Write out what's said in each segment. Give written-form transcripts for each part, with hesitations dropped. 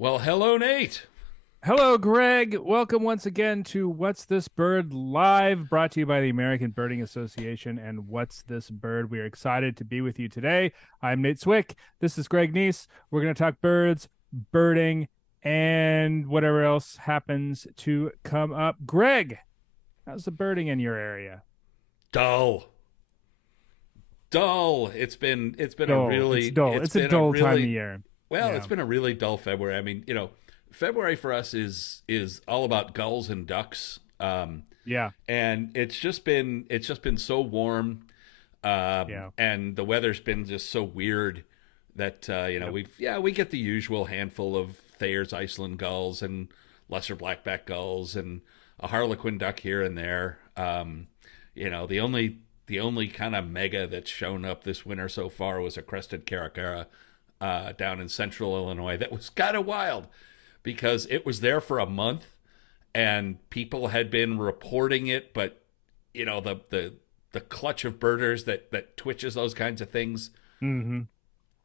Well, hello, Nate. Hello, Greg. Welcome once again to What's This Bird Live, brought to you by the American Birding Association and What's This Bird. We are excited to be with you today. I'm Nate Swick. This is Greg Neise. We're going to talk birds, birding, and whatever else happens to come up. Greg, how's the birding in your area? Dull, dull. It's been a Dull. It's really dull. it's It's a been a dull time of really year. well, it's Yeah. been a really dull February. I mean, February for us is all about gulls and ducks. Yeah. And it's just been so warm, Yeah. and the weather's been just so weird that Yep. we get the usual handful of Thayer's Iceland gulls and lesser blackback gulls and a harlequin duck here and there. The only kind of mega that's shown up this winter so far was a crested caracara down in central Illinois. That was kind of wild because it was there for a month and people had been reporting it, but the clutch of birders that twitches those kinds of things Mm-hmm.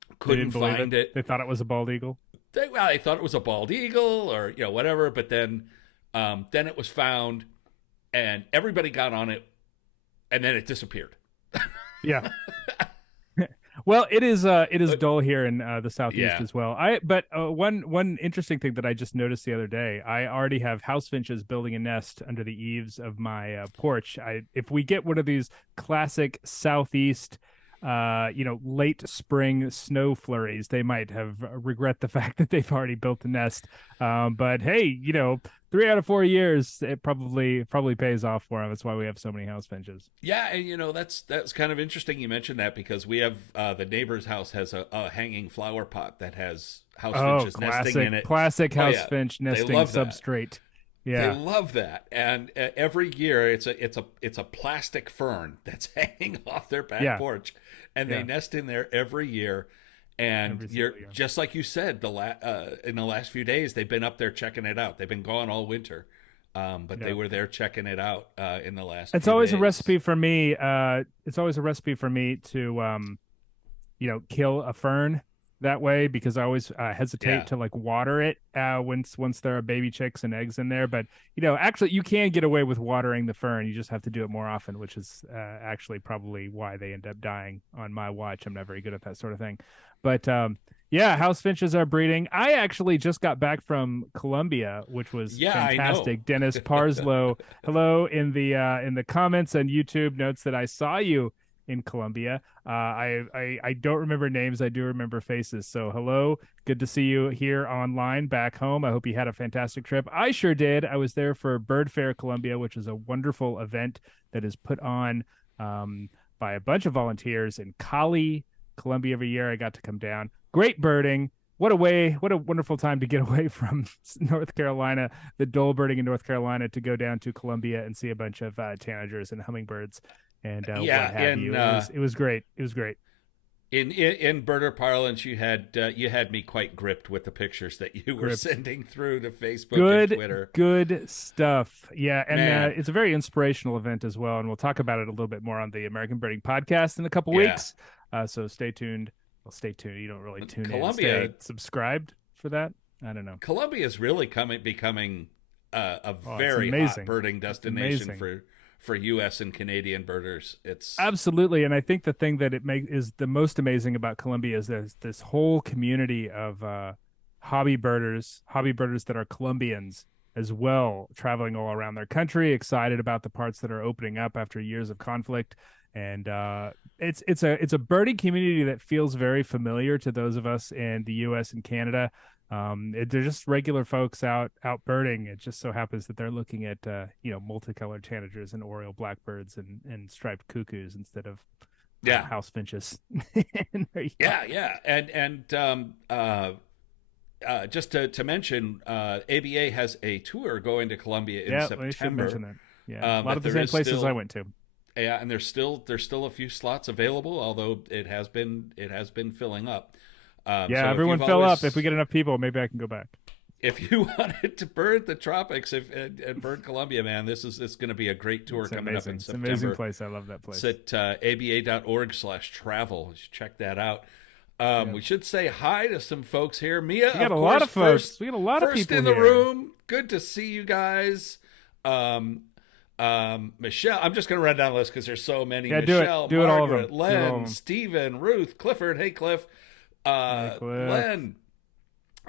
They couldn't didn't believe it. find it. They thought it was a bald eagle. They thought it was a bald eagle or whatever, but then it was found and everybody got on it and then it disappeared. Yeah. Well, it is But dull here in the southeast yeah, as well. But one interesting thing that I just noticed the other day, I already have house finches building a nest under the eaves of my porch. I If we get one of these classic southeast late spring snow flurries, they might have regret the fact that they've already built the nest. But hey, 3 out of 4 years, it probably pays off for them. That's why we have so many house finches. yeah, and that's kind of interesting. You mentioned that because we have the neighbor's house has a hanging flower pot that has house Oh, finches nesting in it. classic Oh house yeah, finch they nesting love that. substrate. They Yeah. love that, and every year it's a plastic fern that's hanging off their back Yeah. porch, and they Yeah. nest in there every year. And Every you're single year. just like you said, in the last few days they've been up there checking it out. They've been gone all winter, but they Yeah. were there checking it out in the last It's few always a days. recipe for me. It's always a recipe for me to kill a fern that way because I always hesitate Yeah, to like water it once there are baby chicks and eggs in there. But actually, you can get away with watering the fern. You just have to do it more often, which is actually probably why they end up dying on my watch. I'm not very good at that sort of thing, but yeah, house finches are breeding. I actually just got back from Colombia, which was yeah, I know. fantastic. Dennis Parslow, hello in the comments and YouTube notes that I saw you in Colombia. I don't remember names. I do remember faces. So hello, good to see you here online back home. I hope you had a fantastic trip. I sure did. I was there for Bird Fair Colombia, which is a wonderful event that is put on by a bunch of volunteers in Cali, Colombia every year. I got to come down. Great birding. What a wonderful time to get away from North Carolina, the dull birding in North Carolina, to go down to Colombia and see a bunch of tanagers and hummingbirds and what Yeah, have you. It was great. It was great. in birder parlance, you had me quite gripped with the pictures that you were Gripped. sending through to Facebook and Good, Twitter. good stuff. Yeah, and Man, it's a very inspirational event as well, and we'll talk about it a little bit more on the American Birding Podcast in a couple yeah, weeks. So stay tuned. Well, stay tuned. You don't really tune in. Columbia Stay subscribed for that. I don't know. Columbia is really becoming a Oh, it's very hot amazing. birding It's destination amazing. for U.S. and Canadian birders. It's Absolutely, and I think the thing that it makes is the most amazing about Colombia is there's this whole community of hobby birders that are Colombians as well, traveling all around their country, excited about the parts that are opening up after years of conflict. And it's a birding community that feels very familiar to those of us in the U.S. and Canada. They're just regular folks out birding. It just so happens that they're looking at multicolored tanagers and oriole blackbirds and striped cuckoos instead of yeah, house finches in their yard. yeah, and just to mention, ABA has a tour going to Columbia in Yeah, I should September. mention that. Yeah, a lot That of the there same is places I still went to. Yeah, and there's still a few slots available, although it has been filling up. Yeah, So everyone fill up. If we get enough people, maybe I can go back. if you wanted to bird the tropics and bird Columbia, man, it's going to be a great tour It's coming up in amazing. It's an amazing September. place. I love that It's place. at aba.org/travel. You should check that out. Yeah. We should say hi to some folks here. Mia, We got of a course, lot of folks. We got a lot of first people in the here. room. Good to see you guys. Um, Michelle, I'm just going to run down the list because there's so many. Yeah, do it. Michelle, Do it all of them. Margaret, Do it all of Len, them. Stephen, Ruth, Clifford. Hey, Cliff. Hey, Cliff.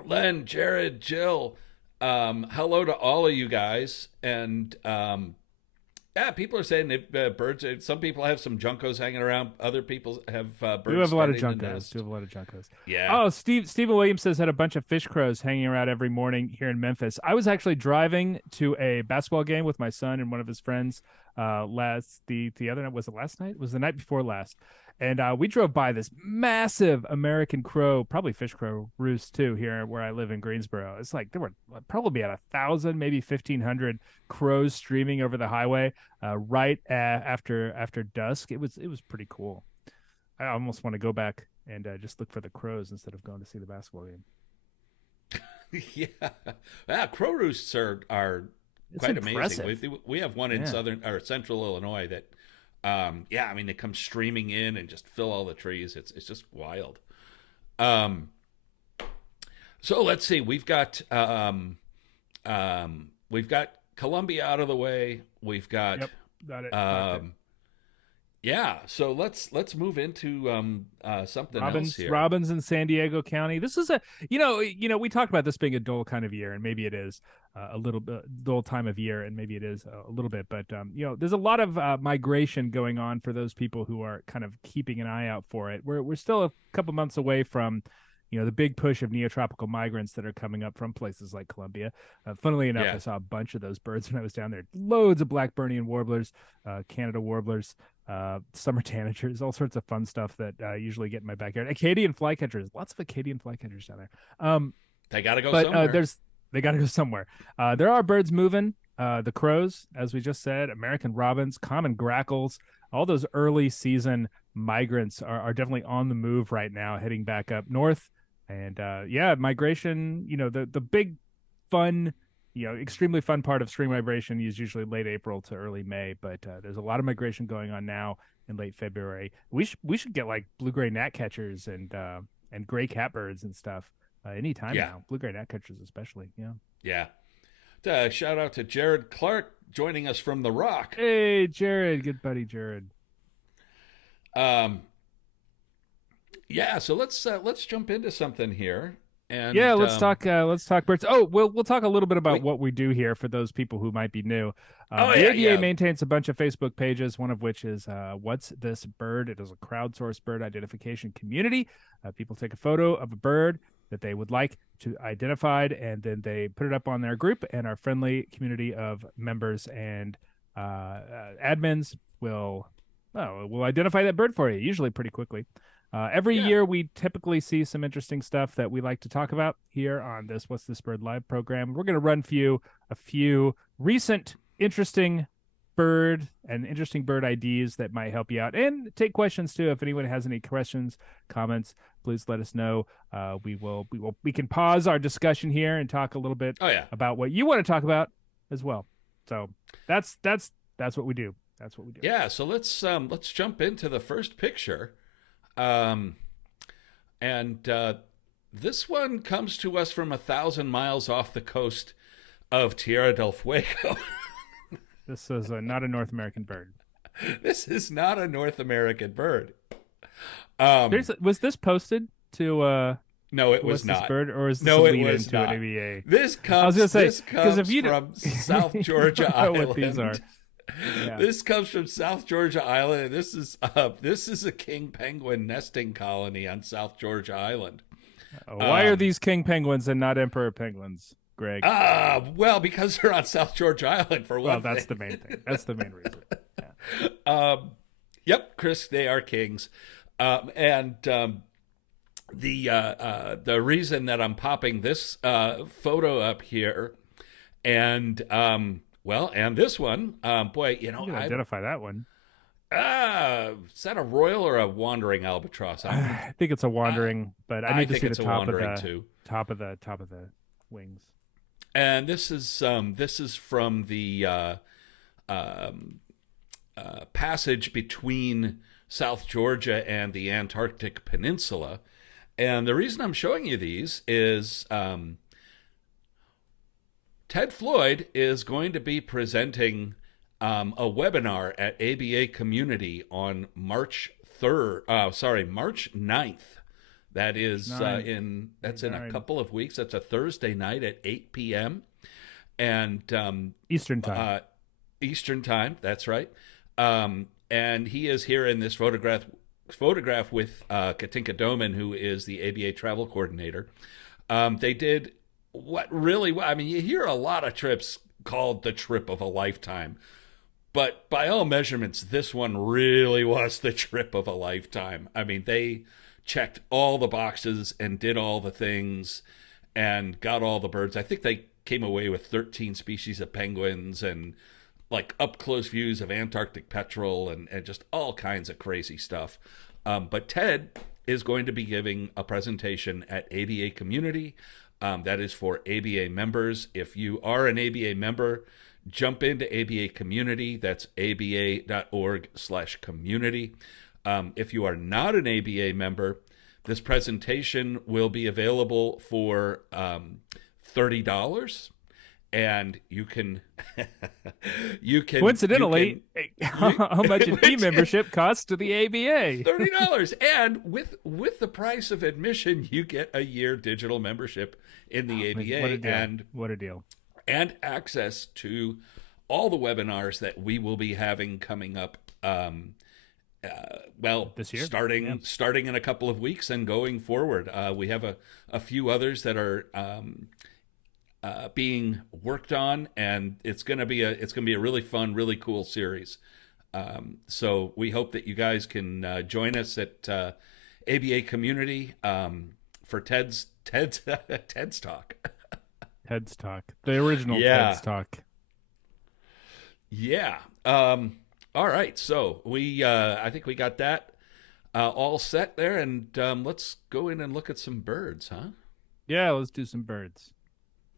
Len, Jared, Jill. Hello to all of you guys. And yeah, people are saying that birds. Some people have some juncos hanging around. Other people have birds. Do have a lot of standing in the juncos. nest. Do have a lot of juncos. Yeah. Oh, Stephen Williams says had a bunch of fish crows hanging around every morning here in Memphis. I was actually driving to a basketball game with my son and one of his friends the other night. Was it last night? It was the night before last. And we drove by this massive American crow, probably fish crow roost too, here where I live in Greensboro. It's like there were probably at 1,000, maybe 1,500 crows streaming over the highway right after dusk. It was pretty cool. I almost want to go back and just look for the crows instead of going to see the basketball game. Yeah, crow roosts are It's quite impressive. amazing. We have one in Yeah. southern or central Illinois that, yeah, I mean they come streaming in and just fill all the trees. It's just wild. Um, so let's see. We've got Columbia out of the way. We've got Yep, got it. yeah. So let's move into something else here. Robbins in San Diego County. This is we talked about this being a dull kind of year, and maybe it is a little bit dull time of year, and maybe it is a little bit. But there's a lot of migration going on for those people who are kind of keeping an eye out for it. We're still a couple months away from the big push of neotropical migrants that are coming up from places like Colombia. Funnily enough, Yeah. I saw a bunch of those birds when I was down there. Loads of Blackburnian warblers, Canada warblers, summer tanagers, all sorts of fun stuff that usually get in my backyard. Acadian flycatchers, lots of Acadian flycatchers down there. They got to go But somewhere. they got to go somewhere. There are birds moving. The crows, as we just said, American robins, common grackles, all those early season migrants are definitely on the move right now, heading back up north. And migration, the big fun, extremely fun part of spring migration is usually late April to early May, but there's a lot of migration going on now in late February. We should get like blue-gray gnatcatchers and gray catbirds and stuff anytime now. Blue-gray gnatcatchers especially. Yeah. Shout out to Jared Clark joining us from The Rock. Hey, Jared, good buddy, Jared. Yeah, so let's jump into something here. And yeah, let's talk birds. Oh, we'll talk a little bit about Wait. what we do here for those people who might be new. Oh, the yeah, ADA yeah. maintains a bunch of Facebook pages, one of which is What's This Bird? It is a crowdsourced bird identification community. People take a photo of a bird that they would like to identified, and then they put it up on their group, and our friendly community of members and admins will identify that bird for you, usually pretty quickly. Every year, we typically see some interesting stuff that we like to talk about here on this What's This Bird Live program. We're going to run a few recent interesting bird IDs that might help you out, and take questions too. If anyone has any questions, comments, please let us know. We can pause our discussion here and talk a little bit about what you want to talk about as well. So that's what we do. That's what we do. Yeah, so let's jump into the first picture. This one comes to us from 1,000 miles off the coast of Tierra del Fuego. This is not a North American bird. This is not a North American bird. Was this posted to no, it was What's not. This Bird, or is this No, a it lead was into not. an ABA? This I was comes gonna say, 'cause if you from South Georgia I don't know Island. what these are. Yeah. This comes from South Georgia Island, and this is a king penguin nesting colony on South Georgia Island. Why are these king penguins and not emperor penguins, Greg? Well, because they're on South Georgia Island for one Well, thing. that's the main thing. That's the main reason. Yeah. Yep, Chris, they are kings. The reason that I'm popping this photo up here, and this one, boy, You can identify that one. is that a royal or a wandering albatross? I think it's a wandering, but I need to think see the it's a top of wandering the too. top of the wings. And this is from the passage between South Georgia and the Antarctic Peninsula, And the reason I'm showing you these is Ted Floyd is going to be presenting a webinar at ABA Community on March 3rd. March 9th. That is that's in a couple of weeks. That's a Thursday night at 8 p.m. and Eastern time. Eastern time. That's right. And he is here in this photograph with Katinka Doman, who is the ABA travel coordinator. They did you hear a lot of trips called the trip of a lifetime, but by all measurements, this one really was the trip of a lifetime. I mean, they checked all the boxes and did all the things and got all the birds. I think they came away with 13 species of penguins and like up close views of Antarctic petrel and just all kinds of crazy stuff. But Ted is going to be giving a presentation at ABA Community. That is for ABA members. If you are an ABA member, jump into ABA Community. That's aba.org/community. If you are not an ABA member, this presentation will be available for $30. And you can coincidentally how much an e-membership costs to the ABA. $30. And with the price of admission, you get a year digital membership in the ABA. What a deal. And access to all the webinars that we will be having coming up this year, starting in a couple of weeks and going forward. We have a few others that are being worked on, and it's gonna be a really fun, really cool series. So we hope that you guys can join us at ABA Community for Ted's talk. Ted's talk, the original Ted's talk. Yeah. All right. So I think we got that all set there, and let's go in and look at some birds, huh? Yeah, let's do some birds.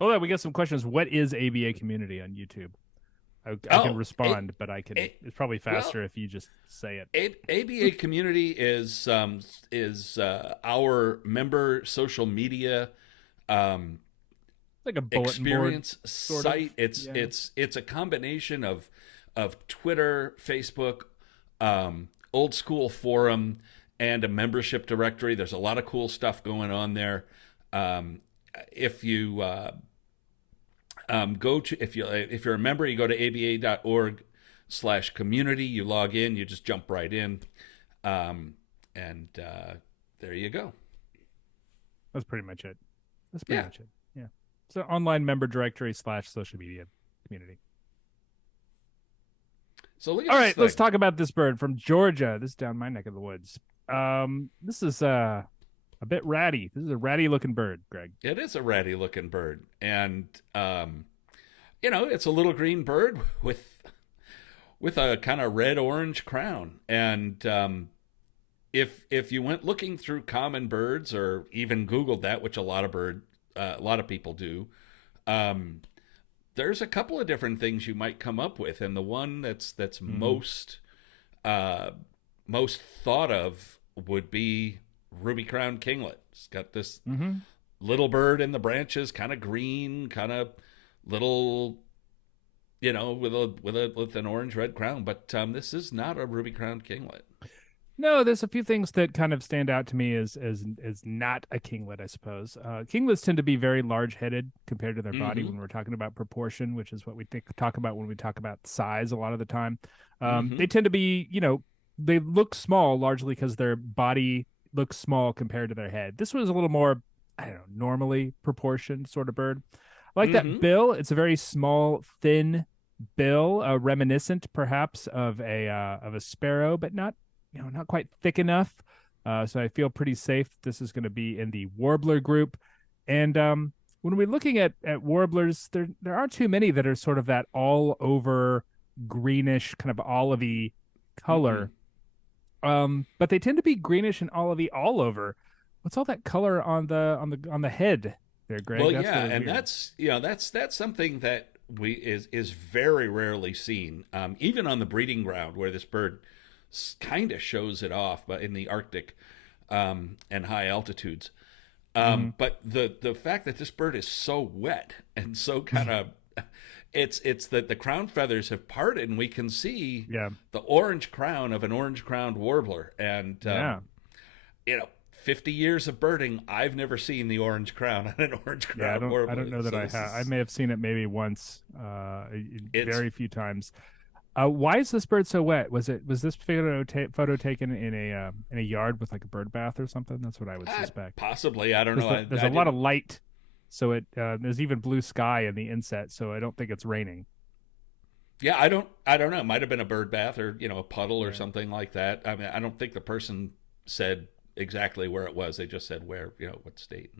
Oh, yeah, we got some questions. What is ABA Community on YouTube? I can respond, but it's probably faster if you just say it. ABA Community is our member social media like a bulletin experience board, site. It's a combination of Twitter, Facebook, old school forum, and a membership directory. There's a lot of cool stuff going on there. If you're a member, you go to aba.org/community, you log in, you just jump right in. And there you go. That's pretty much it. Yeah. It's an online member directory / social media community. So look at all right, let's talk about this bird from Georgia. This is down my neck of the woods. This is a bit ratty. This is a ratty looking bird, Greg. It is a ratty looking bird. And, it's a little green bird with a kind of red-orange crown. And if you went looking through common birds or even Googled that, which a lot of people do, there's a couple of different things you might come up with. And the one that's most thought of would be ruby-crowned kinglet. It's got this little bird in the branches, kind of green, kind of little, with an orange-red crown. But this is not a ruby-crowned kinglet. No, there's a few things that kind of stand out to me as not a kinglet, I suppose. Kinglets tend to be very large-headed compared to their body when we're talking about proportion, which is what we talk about when we talk about size a lot of the time. They tend to be, they look small largely because their body looks small compared to their head. This was a little more, normally proportioned sort of bird. I like that bill. It's a very small, thin bill, reminiscent perhaps of a sparrow, but not quite thick enough. So I feel pretty safe. This is going to be in the warbler group. And when we're looking at warblers, there aren't too many that are sort of that all over greenish kind of olivey color. But they tend to be greenish and olivey all over. What's all that color on the head there, Greg? Well, that's really weird. That's something that is very rarely seen, even on the breeding ground where this bird kind of shows it off, but in the Arctic. and high altitudes. Hmm. But the fact that this bird is so wet and so kind of it's that the crown feathers have parted and we can see Yeah. the orange crown of an orange crowned warbler. And Yeah. 50 years of birding, I've never seen the orange crown on an orange Yeah, crowned I warbler. don't know that So I this have. I is may have seen it maybe once, it's very few times. Why is this bird so wet? Was this photo taken in a yard with like a bird bath or something? That's what I would suspect. possibly, I don't Because know. there's I a lot of didn't. light, so there's even blue sky in the inset, so I don't think it's raining. Yeah, I don't know. It might have been a bird bath or a puddle or Yeah. something like that. I mean, I don't think the person said exactly where it was. They just said where, what state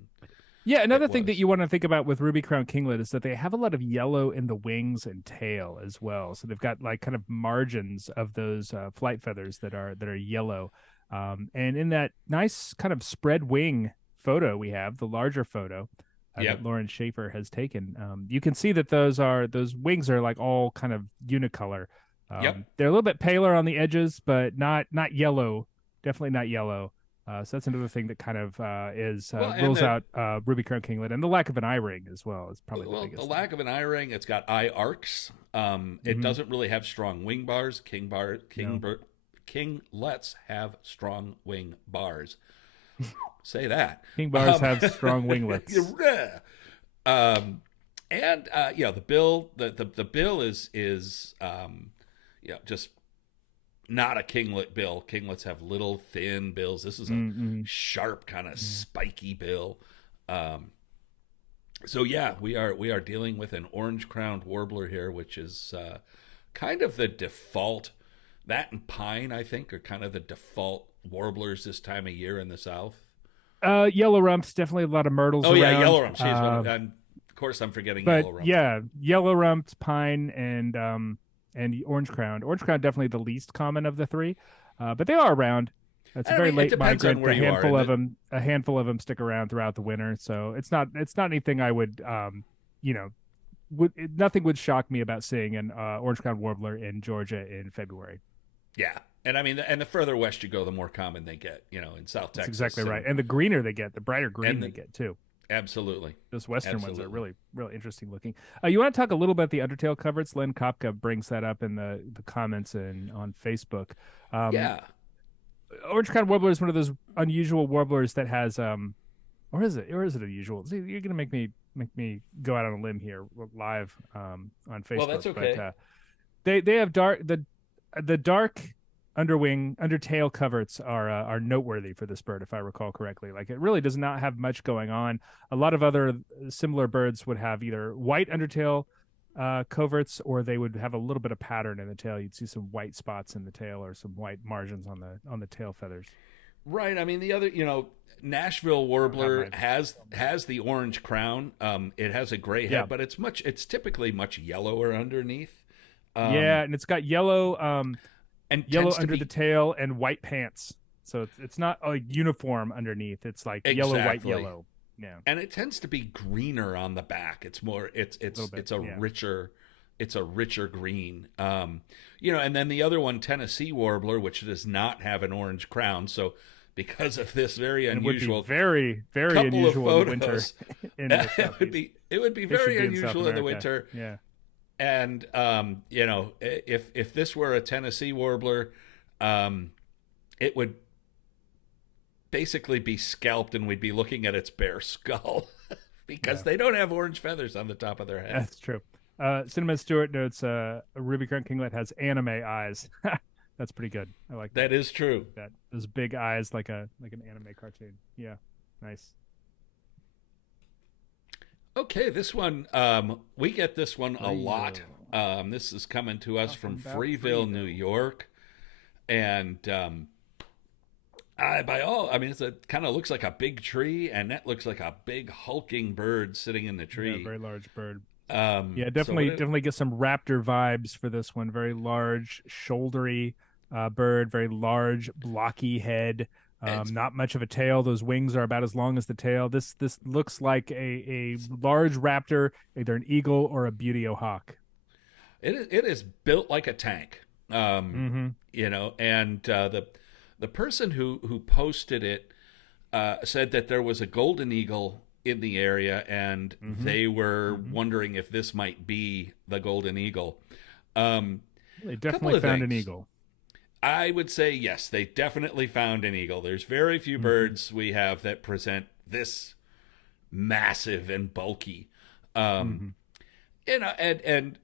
Yeah, it another thing that was. you want to think about with ruby crown kinglet is that they have a lot of yellow in the wings and tail as well. So they've got like kind of margins of those flight feathers that are yellow. And in that nice kind of spread wing photo we have, the larger photo that Yep, Lauren Schaefer has taken, you can see that those wings are like all kind of unicolor. yep. They're a little bit paler on the edges, but not yellow. Definitely not yellow. So that's another thing that kind of is Well, and rules the out ruby crown kinglet, and the lack of an eye ring as well is probably the well, the biggest thing. lack of an eye ring. It's got eye arcs. It Hmm. doesn't really have strong wing bars. No, Kinglets have strong wing bars. Say that. king bars Um, have strong winglets. yeah. um, and the bill the bill is just not a kinglet bill. Kinglets have little thin bills. This is a Mm-hmm. sharp kind of spiky bill. Um, so yeah, we are dealing with an orange crowned warbler here, which is kind of the default. That and pine, I think, are kind of the default warblers this time of year in the South. Yellow rumps, definitely a lot of myrtles Oh yeah, around. yellow rump. She's one and of course I'm forgetting But yellow rump. yeah, yellow rumps, pine, and orange crown. Orange crown definitely the least common of the three, but they are around. It's a I very mean, it late depends on migrant. where you are. And A handful of them stick around throughout the winter. So it's not anything I would you know nothing would shock me about seeing an orange crown warbler in Georgia in February. yeah, and I mean, and the further west you go, the more common they get. In South That's Texas exactly right. And the greener they get, the brighter green and they get too. absolutely, Those western ones are absolutely, really, really interesting looking. You want to talk a little about the undertail coverts? Len Kopka brings that up in the comments and on Facebook. Um, yeah. Orange crowned warbler is one of those unusual warblers that has or is it unusual? See, you're gonna make me go out on a limb here live on Well, Facebook, that's but okay. they have the dark undertail coverts are noteworthy for this bird, if I recall correctly. Like it really does not have much going on. A lot of other similar birds would have either white undertail coverts, or they would have a little bit of pattern in the tail. You'd see some white spots in the tail or some white margins on the tail feathers. Right. I mean, the other, Nashville I don't have warbler my has the orange crown. It has a gray yeah. head, but it's typically much yellower underneath. Yeah, Um, and it's got and yellow tends to under the be tail and white pants. So it's not a uniform underneath. It's like yellow, white, exactly, yellow. Yeah, and it tends to be greener on the back. It's more, a little bit. it's a Yeah. richer, green. And then the other one, Tennessee warbler, which does not have an orange crown. So because of this very And it would be unusual very, very couple of unusual in the winter photos, in the it would southeast. be It should very be in South unusual in the America. winter. Yeah. And if this were a Tennessee warbler, it would basically be scalped, and we'd be looking at its bare skull because Yeah. they don't have orange feathers on the top of their head. That's true. Cinnamon Stewart notes a ruby crown kinglet has anime eyes. That's pretty good. I like that. That is true. That those big eyes like an anime cartoon. Yeah. Nice. Okay, this one, we get this one a lot. Freeville. This is coming to us Talking from about Freeville, New Freeville. York, and it kind of looks like a big tree, and that looks like a big hulking bird sitting in the Yeah, tree. very large bird. Um, Yeah, so what definitely get some raptor vibes for this one. Very large, shouldery bird, very large, blocky head. it's Not much of a tail. Those wings are about as long as the tail. This looks like a large raptor, either an eagle or a buteo hawk. it is built like a tank. Mm-hmm. And the person who posted it said that there was a golden eagle in the area, and Mm-hmm. they were Mm-hmm. wondering if this might be the golden eagle. Um, They Couple definitely of found an things. eagle. I would say yes, they definitely found an eagle. There's very few Mm-hmm. birds we have that present this massive and bulky. Um, Mm-hmm. and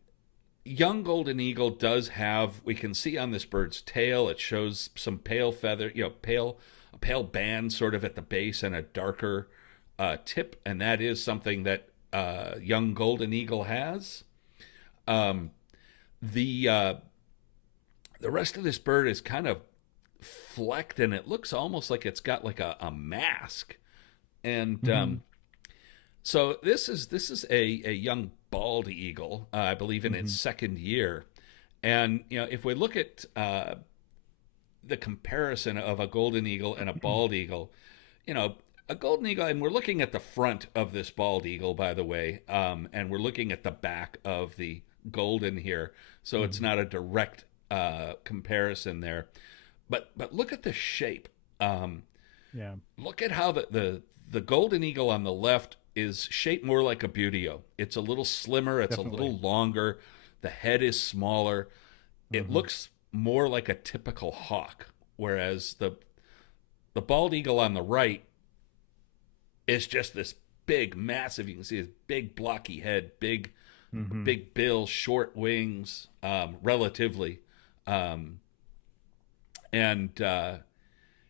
young golden eagle does have. We can see on this bird's tail. It shows some pale feather. A pale band sort of at the base and a darker tip, and that is something that young golden eagle has. Um, the uh, the rest of this bird is kind of flecked, and it looks almost like it's got like a mask. And Mm-hmm. so this is a young bald eagle, I believe, in its Mm-hmm. second year. And if we look at the comparison of a golden eagle and a bald eagle, you know, a golden eagle, and we're looking at the front of this bald eagle, by the way, and we're looking at the back of the golden here, so it's Mm-hmm. not a direct comparison there. But look at the shape. Yeah, Look at how the golden eagle on the left is shaped more like a buteo. It's a little slimmer. It's a definitely. little longer. The head is smaller. It Mm-hmm. looks more like a typical hawk, whereas the bald eagle on the right is just this big, massive. You can see his big, blocky head, Mm-hmm. big bill, short wings, relatively, um, and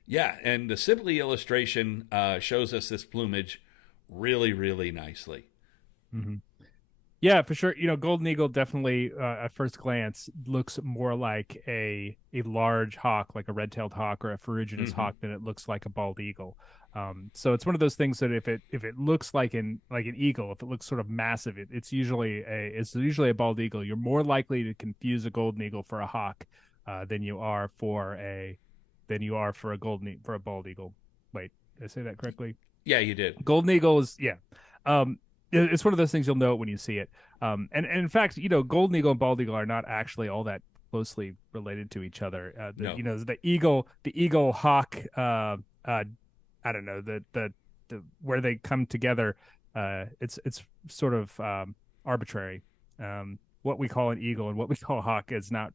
yeah, and the Sibley illustration shows us this plumage really, really nicely. Mm-hmm. Yeah, for sure. Golden eagle definitely, at first glance, looks more like a large hawk, like a red-tailed hawk or a ferruginous Hmm. hawk, than it looks like a bald eagle. So it's one of those things that if it looks like an eagle, if it looks sort of massive, it's usually a bald eagle. You're more likely to confuse a golden eagle for a hawk than you are for a bald eagle. Wait, did I say that correctly? Yeah, you did. Golden eagle is, yeah. It's one of those things you'll know it when you see it. And in fact, golden eagle and bald eagle are not actually all that closely related to each other. No. The eagle hawk. I don't know the where they come together. It's sort of arbitrary. What we call an eagle and what we call a hawk is not.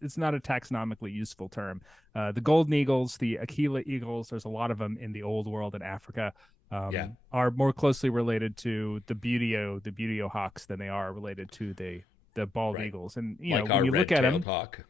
It's not a taxonomically useful term. The golden eagles, the Aquila eagles, there's a lot of them in the old world in Africa, Yeah. are more closely related to the buteo hawks than they are related to the bald Right. eagles. And Like when our you look at red-tailed them, hawk.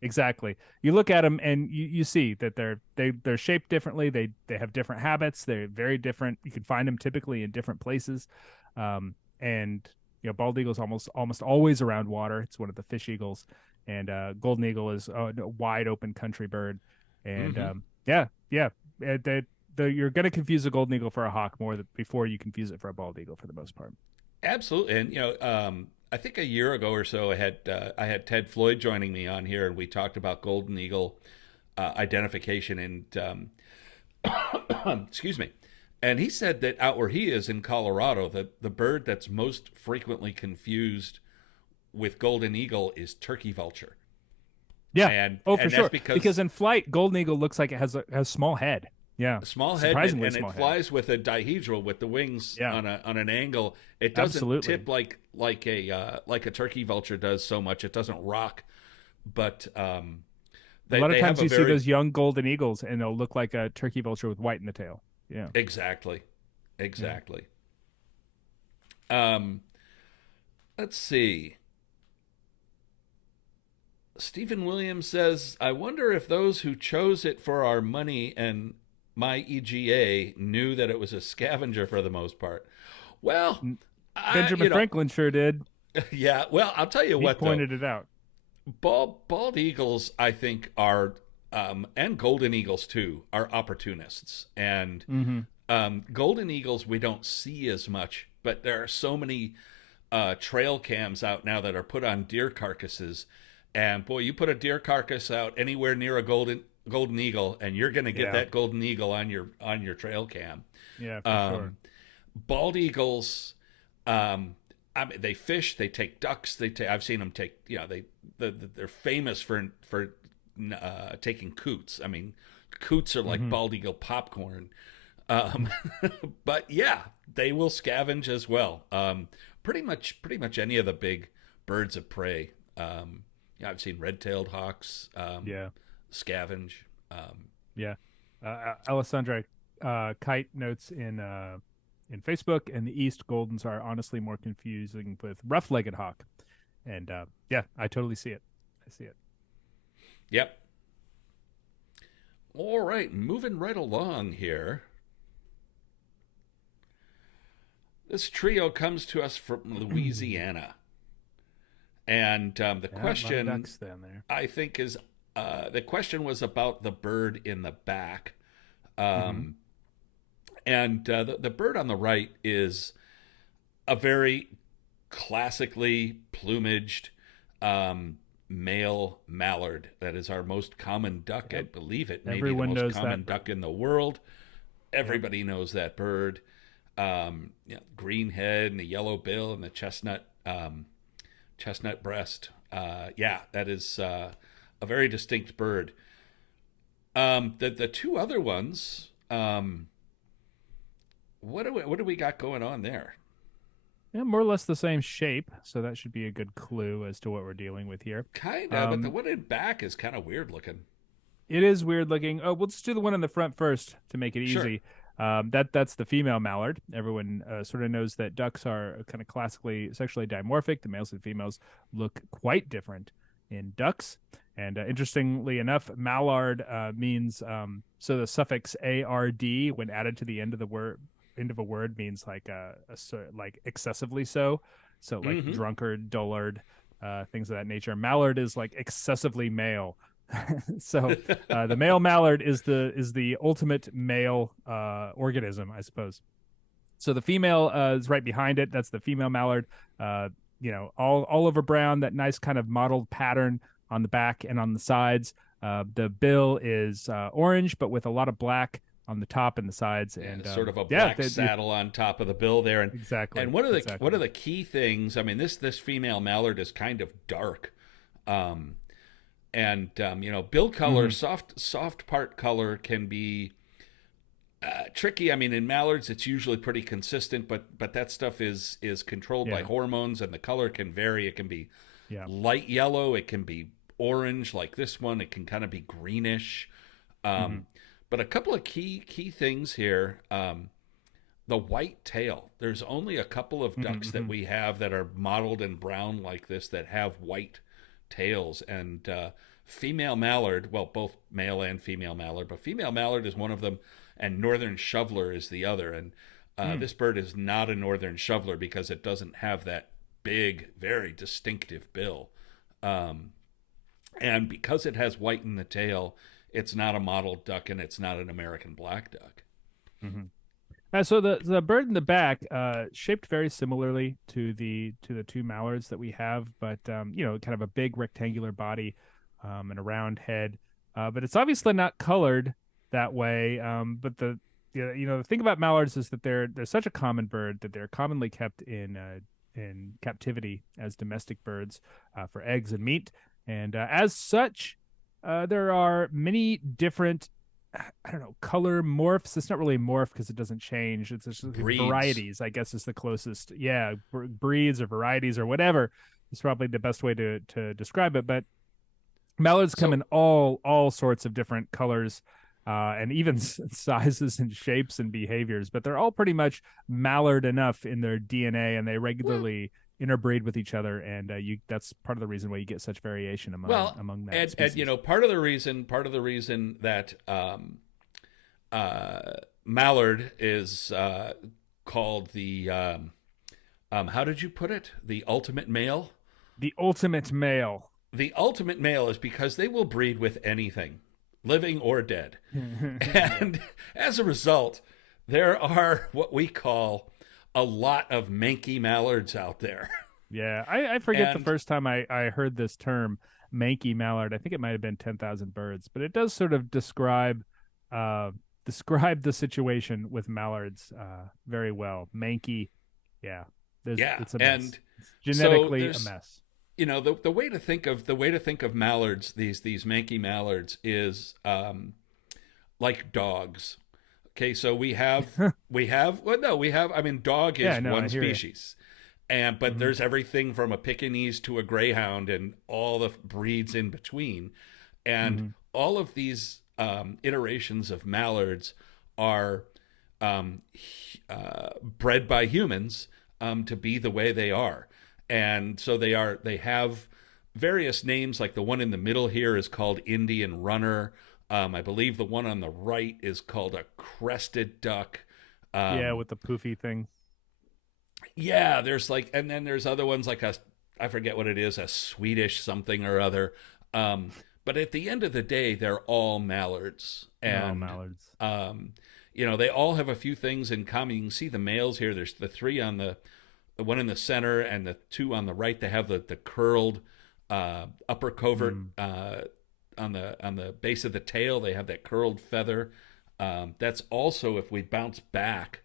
exactly, you look at them and you see that they're shaped differently. They have different habits. They're very different. You can find them typically in different places. And bald eagle is almost always around water. It's one of the fish eagles, and golden eagle is a wide open country bird. And Hmm. yeah, yeah, you're going to confuse a golden eagle for a hawk before you confuse it for a bald eagle for the most part. Absolutely. And I think a year ago or so, I had Ted Floyd joining me on here, and we talked about golden eagle identification. And excuse me. And he said that out where he is in Colorado, the bird that's most frequently confused with golden eagle is turkey vulture, Yeah. and Oh, for and that's sure. because Because in flight, golden eagle looks like it has small head. Yeah. a small head, and, Surprisingly and it small head. flies with a dihedral with the wings Yeah. on an angle. It doesn't Absolutely. tip like a turkey vulture does so much. It doesn't rock, but A they lot of they have times a you see very those young golden eagles and they'll look like a turkey vulture with white in the tail. Yeah. exactly Yeah. exactly. Um, let's see. Stephen Williams says, "I wonder if those who chose it for our money and my EGA knew that it was a scavenger for the most part." Well, I Benjamin Franklin sure did. yeah. Well, I'll tell you He what though. pointed it out. Bald eagles, I think, are and golden eagles too are opportunists, and Mm-hmm. golden eagles we don't see as much, but there are so many trail cams out now that are put on deer carcasses, and boy, you put a deer carcass out anywhere near a golden eagle, and you're going to get Yeah. that golden eagle on your trail cam. Yeah, for sure. Um, Bald eagles, I mean, they fish, they take ducks, I've seen them take, they're famous for taking coots. I mean, coots are like Mm-hmm. bald eagle popcorn. Um, but yeah, they will scavenge as well. Pretty much any of the big birds of prey. Yeah, I've seen red-tailed hawks Yeah. scavenge. Um, Yeah. Alessandra Kite notes in Facebook, in the East, Goldens are honestly more confusing with rough-legged hawk. And yeah, I totally see it. I see it. yep. All right, moving right along here. This trio comes to us from Louisiana. And the Yeah, a lot of question, ducks down there. I think, is the question was about the bird in the back. Mm-hmm. Um, and the bird on the right is a very classically plumaged male mallard. That is our most common duck. I Yep. believe it may be the Everyone most knows common that duck bird. in the world. Yep. Everybody knows that bird. Green head and the yellow bill and the chestnut breast. Yeah, that is a very distinct bird. The two other ones, what do we got going on there? Yeah, more or less the same shape, so that should be a good clue as to what we're dealing with here. Kind of, but the Um, one in back is kind of weird looking. it is weird looking. Oh, we'll just do the one in the front first to make it Sure. easy. That's the female mallard. Everyone sort of knows that ducks are kind of classically sexually dimorphic. The males and females look quite different in ducks. And interestingly enough, mallard means so the suffix ard when added to the end of a word means like like excessively so. So like Mm-hmm. drunkard, dullard, things of that nature. Mallard is like excessively male. So the male mallard is the ultimate male organism, I suppose. So the female is right behind it. That's the female mallard. Uh, all over brown, that nice kind of mottled pattern on the back and on the sides. The bill is orange, but with a lot of black on the top and the sides. Yeah, And sort of a yeah, black saddle on top of the bill there, exactly, and one exactly. of the key things. I mean, this female mallard is kind of dark. Um, and bill color, Mm-hmm. soft part color can be tricky. I mean, in mallards it's usually pretty consistent, but that stuff is controlled by Yeah, hormones, and the color can vary. It can be yeah. light yellow, it can be orange like this one, it can kind of be greenish. Mm-hmm. um, but a couple of key things here. The white tail, there's only a couple of Mm-hmm. ducks that Mm-hmm. we have that are mottled in brown like this that have white tails. And female mallard, well, both male and female mallard, but female mallard is one of them, and northern shoveler is the other. And Mm. this bird is not a northern shoveler because it doesn't have that big, very distinctive bill. Um, and because it has white in the tail, it's not a mottled duck and it's not an American black duck. Mm-hmm. So the bird in the back, shaped very similarly to the two mallards that we have, but kind of a big rectangular body, and a round head. But it's obviously not colored that way. But the thing about mallards is that they're such a common bird that they're commonly kept in captivity as domestic birds for eggs and meat, and as such, there are many different, I don't know, color morphs. It's not really a morph because it doesn't change. It's just Breeds. varieties, I guess, is the closest. Yeah, breeds or varieties or whatever is probably the best way to describe it. But mallards come So, in all sorts of different colors, and even sizes and shapes and behaviors. But they're all pretty much mallard enough in their DNA, and they well, regularly interbreed with each other. And that's part of the reason why you get such variation well, among that and species. part of the reason that uh, mallard is called the how did you put it? The ultimate male. The ultimate male. The ultimate male is because they will breed with anything, living or dead. And as a result, there are what we call a lot of manky mallards out there. Yeah, I forget the And first time I heard this term, manky mallard. I think it might have been 10,000 birds, but it does sort of uh describe the situation with mallards very well. Manky, yeah. yeah, It's a mess. and It's so genetically a there's mess. the way to think of mallards, these manky mallards, is like dogs. Okay, so well, no, we have, I mean, dog Yeah, is no, I one hear you. species. And but Hmm. there's everything from a Pekingese to a Greyhound and all the breeds in between. And Hmm. all of these iterations of mallards are bred by humans to be the way they are. And so they have various names, like the one in the middle here is called Indian Runner. I believe the one on the right is called a crested duck. Yeah, Um, with the poofy thing. yeah, there's like, and then there's other ones like I forget what it is, a Swedish something or other. Um, but at the end of the day, they're all mallards, They're all and mallards. um, they all have a few things in common. You can see the males here. There's the three on the one in the center, and the two on the right. They have the curled upper covert Mm, on the base of the tail. They have that curled feather. That's also, if we bounce back,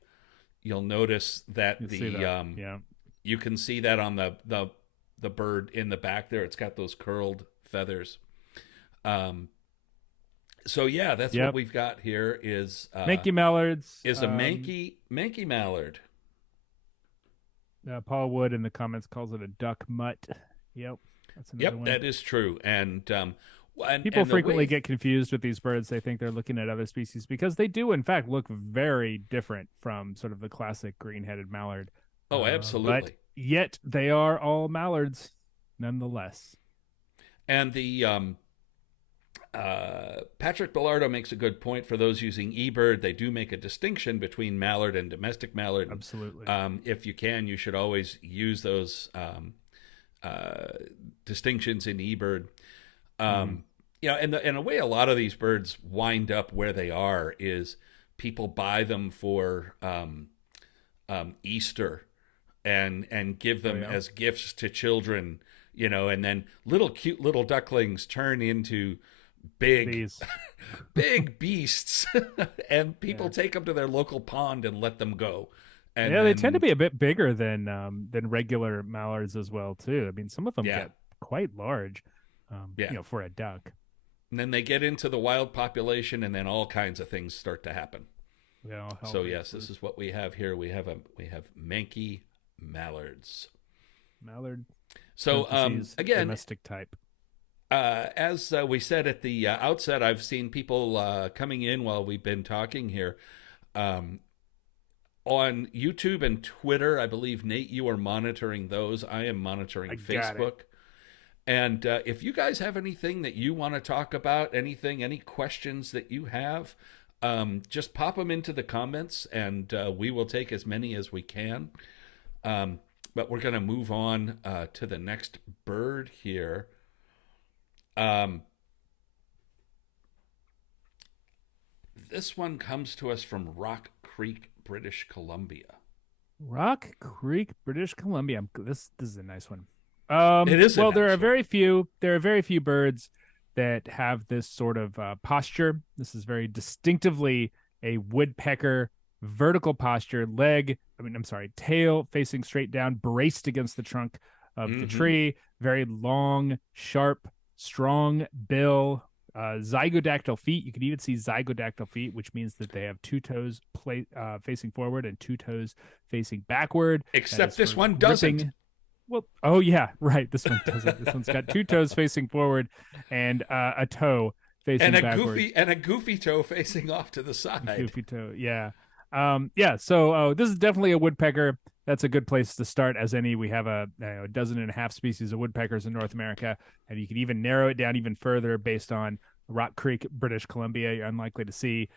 you'll notice that you see the that? Yeah. you can see that on the bird in the back there. It's got those curled feathers. Um, so yeah, that's what Yep. we've got here Manky mallards. is a manky mallard. Paul Wood in the comments calls it a duck mutt. Yep, that's another Yep, one. that is true. People And the frequently way, get confused with these birds. They think they're looking at other species because they do, in fact, look very different from sort of the classic green-headed mallard. oh, But absolutely. yet they are all mallards, nonetheless. And the Patrick Bellardo makes a good point for those using eBird. They do make a distinction between mallard and domestic mallard. And Absolutely. if you can, you should always use those distinctions in eBird. Mm. And in a way, a lot of these birds wind up where they are is people buy them for Easter and give Oh them yeah. as gifts to children, and then little cute little ducklings turn into big These. big beasts, and people Yeah. take them to their local pond and let them go, and Yeah, they tend to then be a bit bigger than regular mallards as well too. I mean, some of them yeah, get quite large, yeah, for a duck. and then they get into the wild population, and then all kinds of things start to happen. Yeah, all hell So breaks yes, this loose. is what we have here. We have manky mallards. Mallard So parentheses again, domestic type. as we said at the outset, I've seen people coming in while we've been talking here. Um, on YouTube and Twitter, I believe, Nate, you are monitoring those. I am monitoring I got it. Facebook. And if you guys have anything that you want to talk about, any questions that you have, just pop them into the comments, and we will take as many as we can. But we're going to move on to the next bird here. Um, this one comes to us from Rock Creek, British Columbia. Rock Creek, British Columbia. This is a nice one. It is a Well, there are nice one. very few. There are very few birds that have this sort of posture. This is very distinctively a woodpecker vertical posture. I'm sorry, tail facing straight down, braced against the trunk of the Mm-hmm. tree. Very long, sharp, strong bill. Zygodactyl feet. You can even see zygodactyl feet, which means that they have two toes facing forward and two toes facing backward. That Except is this for one doesn't. gripping. Well, oh yeah, right. This one doesn't. This one's got two toes facing forward and a toe And facing a backward. goofy toe facing off to the side. Goofy toe. Yeah. Yeah. So this is definitely a woodpecker. That's a good place to start. As any, we have a dozen and a half species of woodpeckers in North America, and you can even narrow it down even further based on Rock Creek, British Columbia. You're unlikely to see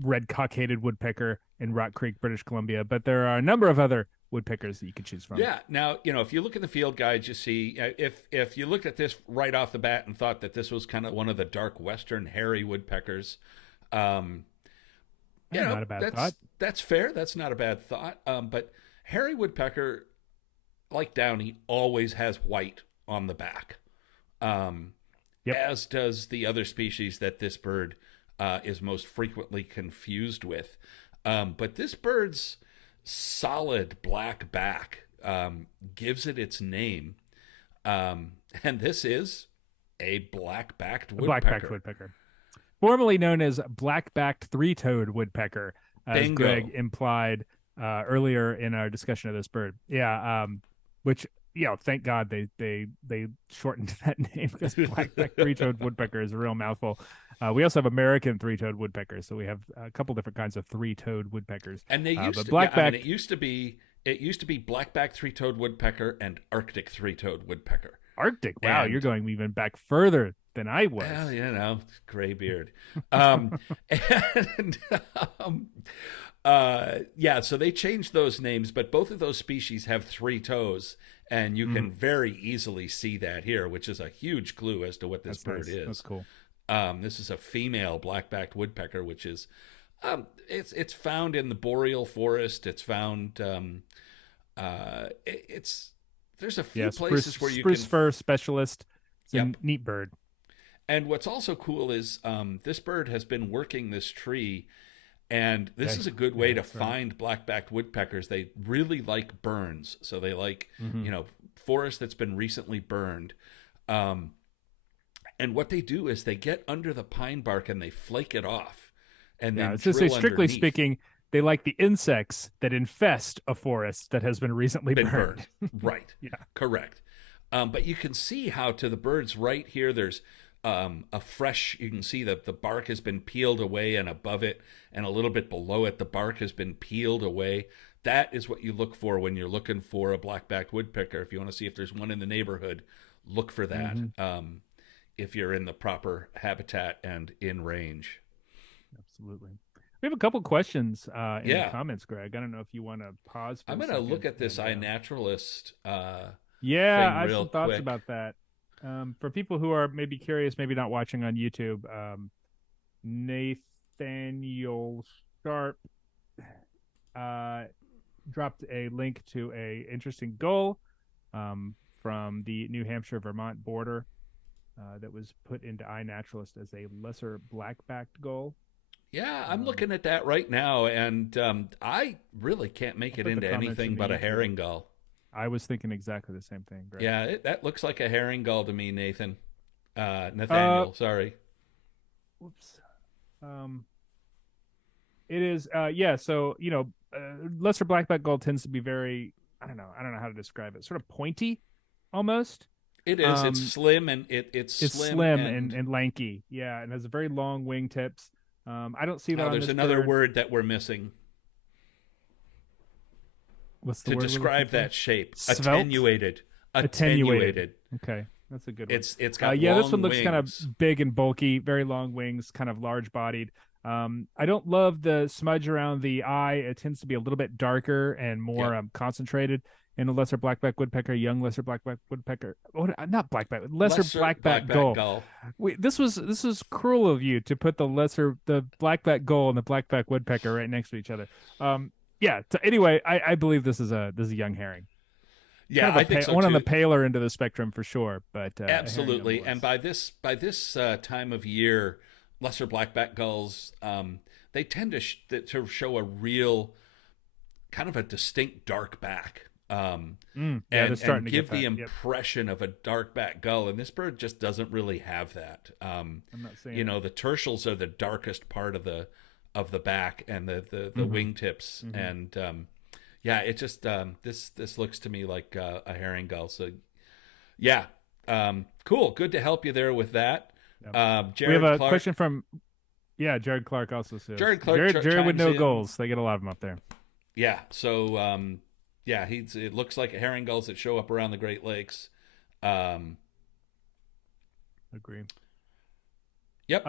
red cockaded woodpecker in Rock Creek, British Columbia, but there are a number of other woodpeckers that you could choose from. Yeah. Now, if you look in the field guides, you see if you looked at this right off the bat and thought that this was kind of one of the dark western hairy woodpeckers, um, Not a bad thought. that's fair. That's not a bad thought. But hairy woodpecker, like Downy, always has white on the back, Yep. as does the other species that this bird is most frequently confused with. But this bird's solid black back gives it its name. And this is a black-backed A black-backed woodpecker. woodpecker. formerly known as black-backed three-toed woodpecker, as Greg Bingo. implied earlier in our discussion of this bird. Yeah, which thank God they shortened that name because black-backed three-toed woodpecker is a real mouthful. We also have American three-toed woodpeckers, so we have a couple different kinds of three-toed woodpeckers. And they used But to, yeah, I mean, black-backed, it used to be black-backed three-toed woodpecker and Arctic three-toed woodpecker. Arctic. Wow, you're And going even back further than I well, was. gray beard. Um, and yeah, so they changed those names, but both of those species have three toes, and you can very easily see that here, which is a huge clue as to what this That's bird nice. is. That's cool. This is a female black-backed woodpecker, which is it's found in the boreal forest. It's found it's there's a few Yeah, places where you spruce can. fur specialist. It's a Yep. neat bird. And what's also cool is this bird has been working this tree, and this Yeah, is a good yeah, way to that's right. find black-backed woodpeckers. They really like burns, so they like forest that's been recently burned. Um, and what they do is they get under the pine bark and they flake it off, and Yeah, then it's just say, drill strictly underneath. speaking, they like the insects that infest a forest that has been recently Been burned. burned. Right. Yeah. Correct. But you can see how to the birds right here, there's a fresh, you can see that the bark has been peeled away, and above it and a little bit below it, the bark has been peeled away. That is what you look for when you're looking for a black-backed woodpecker. If you want to see if there's one in the neighborhood, look for that. If you're in the proper habitat and in range. Absolutely. We have a couple questions in the Yeah. comments, Greg. I don't know if you want to pause for I'm a going to second. look at this And, iNaturalist yeah, thing I have real some thoughts quick. about that. For people who are maybe curious, maybe not watching on YouTube, Nathaniel Sharp uh, dropped a link to a interesting gull from the New Hampshire Vermont border that was put into iNaturalist as a lesser black-backed gull. Yeah, I'm Um, looking at that right now, and I really can't make I'll it put the into comments anything in the but a YouTube. herring gull. I was thinking exactly the same thing, Greg. Yeah, that looks like a herring gull to me, Nathan. Uh, Nathaniel, sorry. whoops. It is. Yeah. So lesser black-backed gull tends to be very. I don't know how to describe it. Sort of pointy, almost. It is. It's Um, slim, and it's it's slim slim and and lanky. Yeah, and has very long wingtips. I don't see that oh, on there's this another bird. word that we're missing What's the to word we're looking describe for? that shape. Svelte? Attenuated. Attenuated. Okay, that's a good one. It's got Yeah, this one long looks kind of wings. big and bulky, very long wings, kind of large bodied. I don't love the smudge around the eye. It tends to be a little bit darker and more Yep. concentrated in a lesser blackback woodpecker, young lesser blackback woodpecker. Oh, not blackback, lesser Lesser blackback blackback gull. gull. This was cruel of you to put the blackback gull and the blackback woodpecker right next to each other. Yeah. Anyway, I believe this is a young herring. Yeah, Kind of I think so one on the too. paler end of the spectrum for sure, but a herring Absolutely. And nonetheless. by this time of year, lesser blackback gulls, they tend to show a real kind of a distinct dark back, Yeah, they're and starting to get give the that. Yep, impression of a dark back gull. And this bird just doesn't really have that. I'm not saying it. The tertials are the darkest part of the back and the wingtips, and yeah, it just this looks to me like a herring gull. So yeah, cool, good to help you there with that. Yep. We have Jared a Clark. question from Jared Clark also says Jared Clark Jared would chimes know in. goals. They get a lot of them up there. Yeah, so yeah, it looks like herring gulls that show up around the Great Lakes. Um, Agree. yep.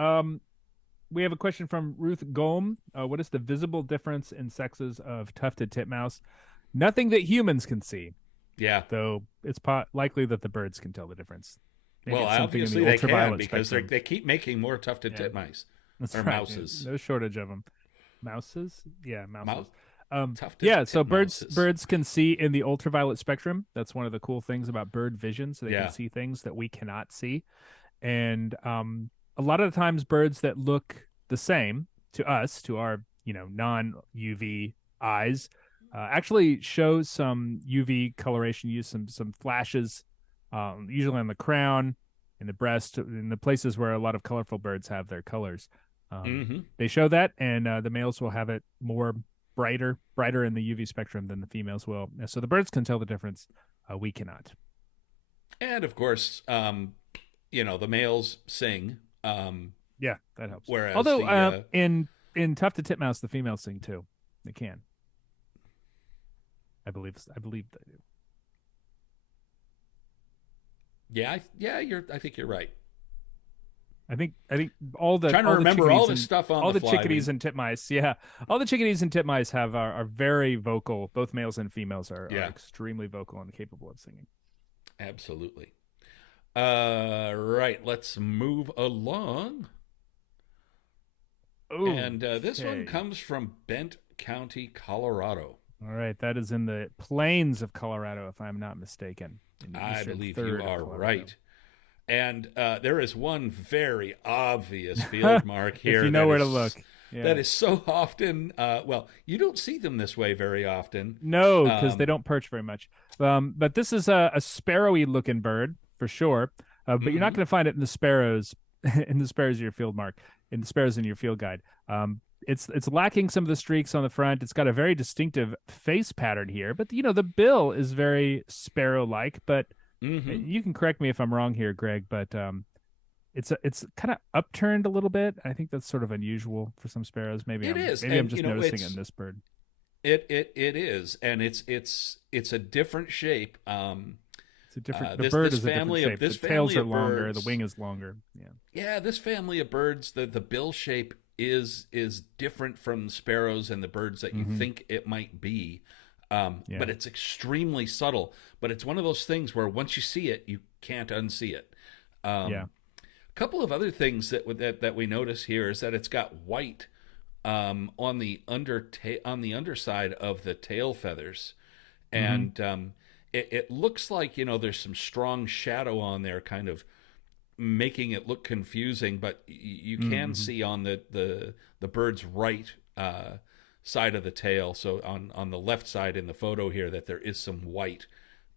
We have a question from Ruth Golm. What is the visible difference in sexes of tufted titmouse? Nothing that humans can see, Yeah. though it's likely that the birds can tell the difference. Maybe Well, it's something in obviously the they can ultraviolet because spectrum. they keep making more tufted Yeah. titmice That's or right. mouses. No shortage of them. Mouses? Yeah, mouses. Mouse, tufted Yeah, so birds titmouses. birds can see in the ultraviolet spectrum. That's one of the cool things about bird vision. So they Yeah. can see things that we cannot see. And a lot of the times birds that look the same to us, to our, non-UV eyes, actually show some UV coloration, use some flashes, usually on the crown in the breast, in the places where a lot of colorful birds have their colors. Hmm. They show that, and the males will have it more brighter in the UV spectrum than the females will. So the birds can tell the difference. We cannot. And of course, the males sing, Yeah, that helps. whereas Although the in Tough to Titmouse, the females sing too. They can. I believe they do. I think you're right. I think all the Trying to all the remember all chickadees this and stuff on all the the fly. chickadees and titmice, yeah, all the chickadees and titmice are very vocal. Both males and females are Yeah, extremely vocal and capable of singing. absolutely. Right, let's move along. And this one Okay. comes from Bent County, Colorado. All right, that is in the plains of Colorado, if I'm not mistaken, in the I eastern believe you third of are Colorado. right. And there is one very obvious field mark If here you know where to look, that yeah. is so often. Well, you don't see them this way very often. No, because they Um, don't perch very much. But this is a sparrowy looking bird for sure. But you're not mhm. going to find it in the sparrows in the sparrows in your field mark in the sparrows in your field guide. It's lacking some of the streaks on the front. It's got a very distinctive face pattern here, but the bill is very sparrow-like. But Mm-hmm. you can correct me if I'm wrong here, Greg. But it's kind of upturned a little bit. I think that's sort of unusual for some sparrows. Maybe It I'm is, maybe I'm and just noticing it in this bird. it is, and it's a different shape. It's a different. The This bird is a different shape. The this tails family are of longer. The birds, wing is longer. Yeah. yeah, this family of birds, the bill shape is different from sparrows and the birds that you Mm-hmm. think it might be. Yeah. But it's extremely subtle. But it's one of those things where once you see it, you can't unsee it. Yeah. A couple of other things that we notice here is that it's got white on the on the underside of the tail feathers, Mm-hmm. and it looks like there's some strong shadow on there, kind of making it look confusing. But you can Mm-hmm. see on the bird's right side of the tail, so on the left side in the photo here, that there is some white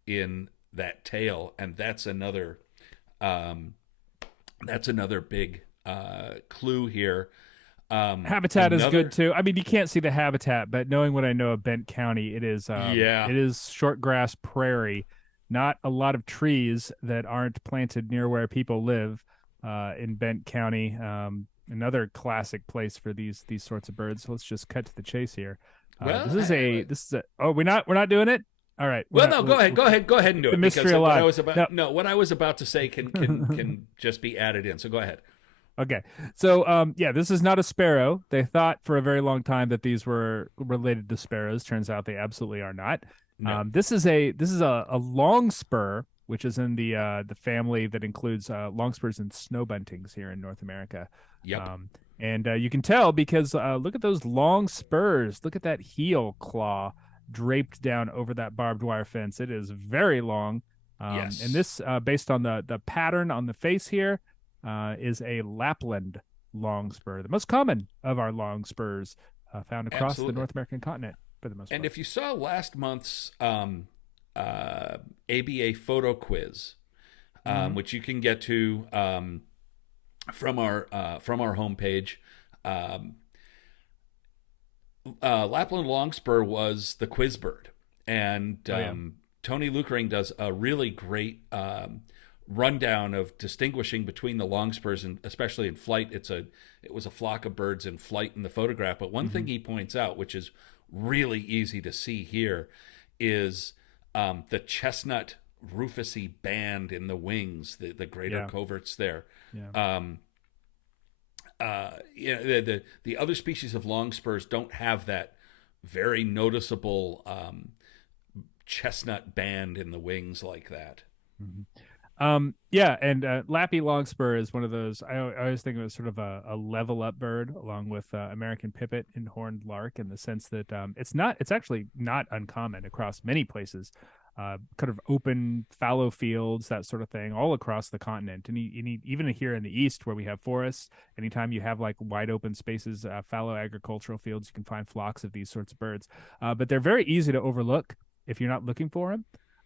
in that tail, and um, that's another big clue here. Habitat is good Another, too. I mean, you can't see the habitat, but knowing what I know of Bent County, yeah, it is short grass prairie, not a lot of trees that aren't planted near where people live in Bent County. Another classic place for these sorts of birds. So let's just cut to the chase here. well, This is a oh we're not doing it. All right, we're well, not. no, go ahead, We'll go ahead and keep do the it, because mystery alive. No. what I was about to say can just be added in. So go ahead. Okay. So yeah, this is not a sparrow. They thought for a very long time that these were related to sparrows. Turns out they absolutely are not. No. This is a long spur, which is in the family that includes longspurs and snow buntings here in North America. Yep. And you can tell because look at those long spurs. Look at that heel claw draped down over that barbed wire fence. It is very long. And Yes. this, based on the pattern on the face here, is a Lapland long spur, the most common of our long spurs found across the Absolutely. North American continent for the most And part. if you saw last month's ABA photo quiz, Mm-hmm. which you can get to from our homepage, um, Lapland Longspur was the quiz bird, and Oh yeah. Tony Luckering does a really great rundown of distinguishing between the longspurs, and especially in flight. It was a flock of birds in flight in the photograph. But one Mm-hmm. thing he points out, which is really easy to see here, is the chestnut rufusy band in the wings, the greater Yeah. coverts there. Yeah. Um, the other species of longspurs don't have that very noticeable chestnut band in the wings like that. Mhm. Yeah, and Lappy Longspur is one of those. I always think of it as sort of a level up bird, along with American Pipit and Horned Lark, in the sense that it's actually not uncommon across many places, kind of open fallow fields, that sort of thing, all across the continent, and even here in the east where we have forests. Anytime you have like wide open spaces, fallow agricultural fields, you can find flocks of these sorts of birds. But they're very easy to overlook if you're not looking for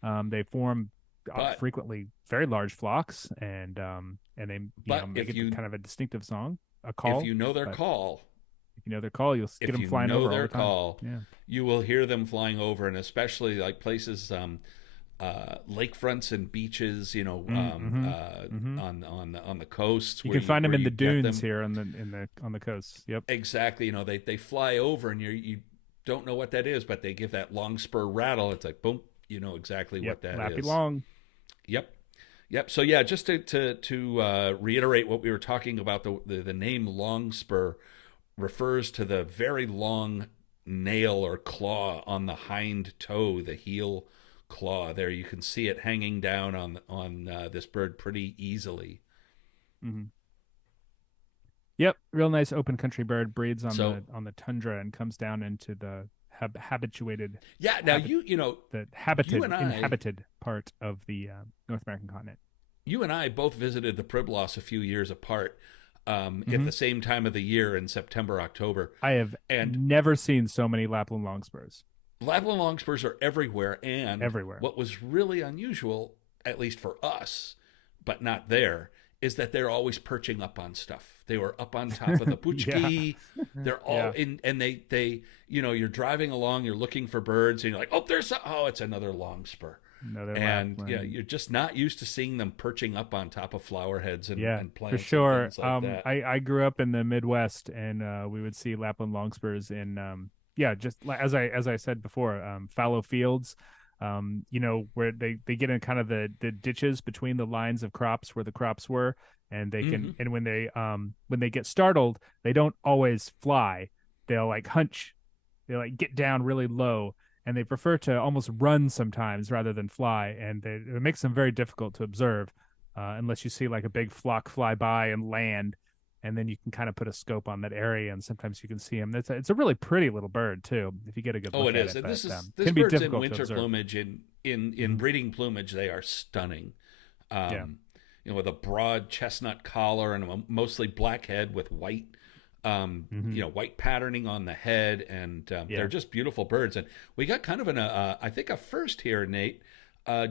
them. They form But frequently very large flocks, and they but make it kind of a distinctive song, a if call. you know their But call, if you know their call, you'll get if them you flying know over all their the time. call, Yeah. you will hear them flying over, and especially like places, lakefronts and beaches, Mm-hmm. Mm-hmm. on the coasts You where can you find them where in you the get dunes them. here on the coast. Yep. Exactly, they fly over, and you don't know what that is, but they give that long spur rattle. It's like boom, you know exactly Yep. what that Lappy is. long. Yep. Yep. So yeah, just to reiterate what we were talking about, the name longspur refers to the very long nail or claw on the hind toe, the heel claw. There, you can see it hanging down on this bird pretty easily. Mm-hmm. Yep, real nice open country bird, breeds So on the tundra and comes down into the habituated yeah, now habit the you habited and I inhabited part of the North American continent. you and I both visited the Priblos a few years apart, at Mm-hmm. the same time of the year in September, October. I have And never seen so many Lapland longspurs Lapland longspurs are everywhere. And everywhere. what was really unusual, at least for us, but not there, is that they're always perching up on stuff. They were up on top of the Yeah, puchki. They're all yeah. in, and they, you're driving along, you're looking for birds, and you're like, it's another longspur. Another And yeah, Lapland. you're just not used to seeing them perching up on top of flower heads Yeah, and for plants and sure. things like that. I grew up in the Midwest, and we would see Lapland longspurs in yeah, just as I said before, fallow fields. Where they get in kind of the ditches between the lines of crops where the crops were, and they Hmm. can and when they get startled, they don't always fly. They'll like hunch, they like get down really low, and they prefer to almost run sometimes rather than fly, and it makes them very difficult to observe, unless you see like a big flock fly by and land, and then you can kind of put a scope on that area, and sometimes you can see them. It's a really pretty little bird too, if you get a good Oh, look it at is, it, and but this can be bird's in difficult to winter observe. plumage. In Mm-hmm. breeding plumage, they are stunning. Yeah. Um, with a broad chestnut collar and a mostly black head with white, Mm-hmm. white patterning on the head, and they're Yeah. just beautiful birds. And we got kind of I think a first here, Nate.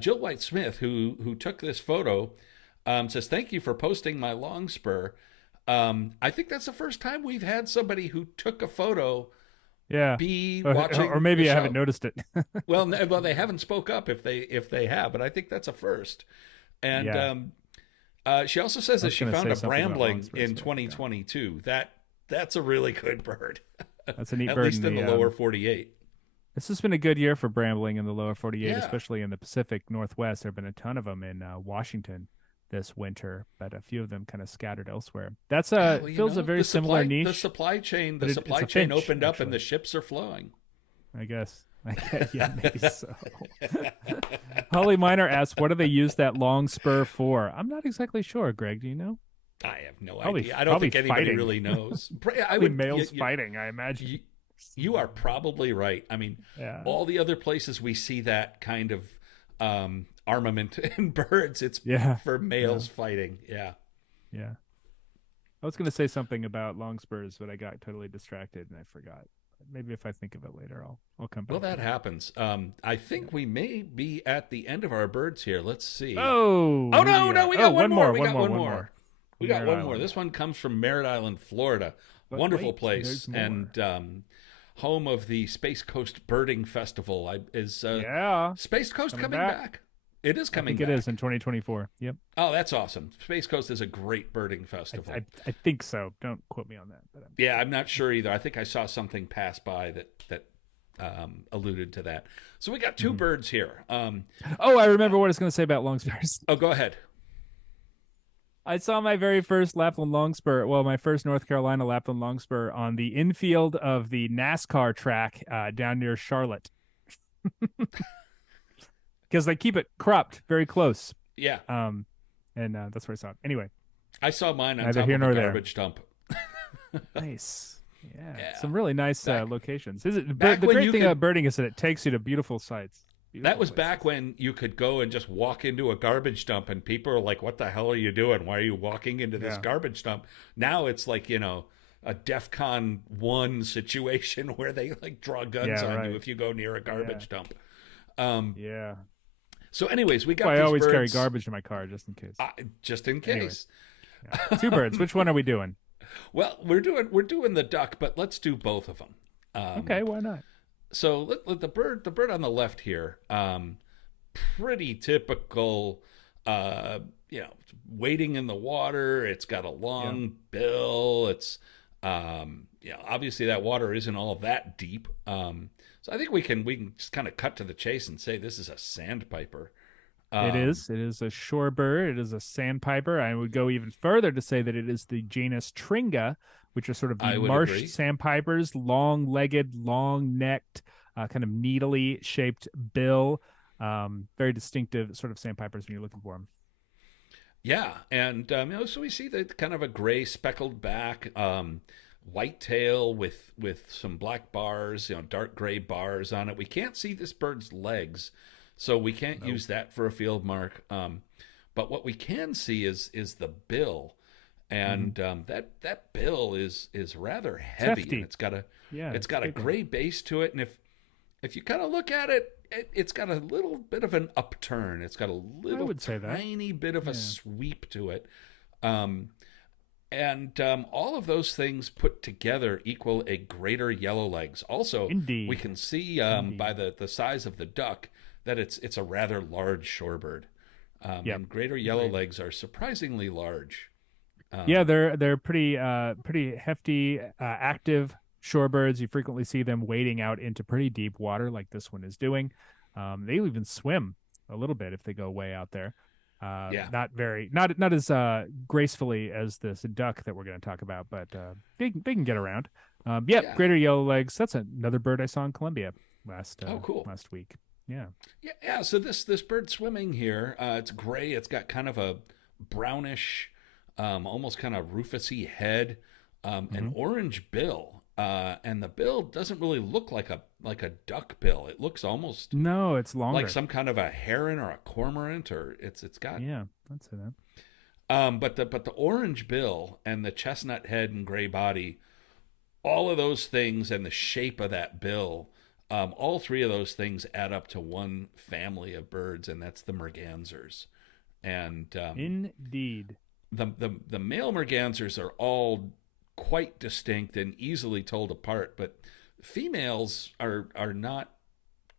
Jill White Smith, who took this photo, says, "Thank you for posting my longspur." I think that's the first time we've had somebody who took a photo Yeah. be Or watching the maybe I haven't show. noticed it. Well, well, they haven't spoke up if they have, but I think that's a first. And Yeah. she also says I that was she going to found say a something about brambling longspurs, in but I forgot. 2022. That's a really good bird, That's a neat at bird least in the lower 48. this has been a good year for brambling in the lower 48, Yeah, especially in the Pacific Northwest. There have been a ton of them in Washington this winter, but a few of them kind of scattered elsewhere. That's yeah. Well, fills a very similar the niche, supply chain, but the it's supply a chain finch opened up, and actually. the ships are flowing. I guess. Yeah, maybe so. Holly Miner asks, "What do they use that long spur for?" I'm not exactly sure. Greg, do you know? I have no Probably, idea. I don't probably think anybody fighting. really knows. I Probably would. males fighting, I imagine. You are probably right. I mean, Yeah, all the other places we see that kind of armament in birds, it's yeah, for yeah, males fighting. Yeah. yeah. I was going to say something about long spurs, but I got totally distracted and I forgot. Maybe if I think of it later, I'll come Well, back to that it. happens. I Yeah. think we may be at the end of our birds here. Let's see. Oh, Oh here we no, are. we Oh, got one one more. more, We one got more, one one more. more. We got Merritt one more. Island. This one comes from Merritt Island, Florida. But Wonderful wait, place, there's more. and home of the Space Coast Birding Festival. Is Yeah, Space Coast coming coming back. back? It is I coming think it is back. in 2024. Yep. Oh, that's awesome. Space Coast is a great birding I, festival. I, I think so. Don't quote me on that, but Yeah, I'm not sure either. I think I saw something pass by that alluded to that. So we got two Mhm. birds here. Oh, I remember what I was going to say about long spurs. Oh, go ahead. I saw my very first Lapland longspur. Well, my first North Carolina Lapland longspur on the infield of the NASCAR track down near Charlotte, because they keep it cropped very close. Yeah, Um, and that's where I saw it. Anyway, I saw mine on neither top here of a nor there. garbage dump. Nice. Yeah, Yeah, some really nice back locations. Is it back the when great you thing could. about birding is that it takes you to beautiful sights, That beautiful was places. back when you could go and just walk into a garbage dump, and people are like, "What the hell are you doing? Why are you walking into this Yeah, garbage dump?" Now it's like a DEFCON 1 situation where they like draw guns yeah, on you right. if you go near a Yeah, garbage dump. Um, yeah. So, anyways, we got Well, I these always carry birds. garbage in my car just in case. Just in Anyway, case. yeah. Two birds. Which one are we doing? Well, we're doing the duck, but let's do both of them. Okay, why not? So the bird on the left here, pretty typical. Uh, you know, wading in the water. It's got a Yeah. long bill. It's obviously that water isn't all that deep. So I think we can just kind of cut to the chase and say this is a sandpiper. It Um, is. It is a shorebird. It is a sandpiper. I would go even further to say that it is the genus Tringa, which are sort of the I would marsh agree. sandpipers, long-legged, long-necked, kind of needly shaped bill. Very distinctive sort of sandpipers when you're looking for them. Yeah, and so we see that kind of a gray speckled back, white tail with some black bars, dark gray bars on it. We can't see this bird's legs, so we can't Nope. use that for a field mark. But what we can see is the bill, Mm-hmm. and that bill is rather It's heavy, and hefty. it's got a Yeah, it's it's a got a big one. gray base to it, and if you kind of look at it, it's got a little bit of an upturn. It's got a I little would say that. tiny bit of a Yeah. sweep to it. Um, and all of those things put together equal a greater yellow legs. Also, we Indeed. can see by Indeed. the size of the duck that it's a rather large shorebird. Yep. And greater yellow Agreed. legs are surprisingly large. Yeah, Um, they're pretty hefty, active shorebirds. You frequently see them wading out into pretty deep water, like this one is doing. They even swim a little bit if they go way out there. yeah, Not as gracefully as this duck that we're going to talk about, but they can get around. Yep, yeah. greater yellow legs. That's another bird I saw in Colombia Oh, cool. last week. Yeah. Yeah, yeah. So this bird swimming here, it's gray. It's got kind of a brownish, almost kind of rufusy head, an Hmm. orange bill, and the bill doesn't really look like a duck bill. It looks almost No, it's like longer. some kind of a heron or a cormorant, or it's got. Yeah, that's it. But the orange bill and the chestnut head and gray body, all of those things and the shape of that bill, all three of those things add up to one family of birds, and that's the mergansers. And Indeed. the male mergansers are all quite distinct and easily told apart, but females are not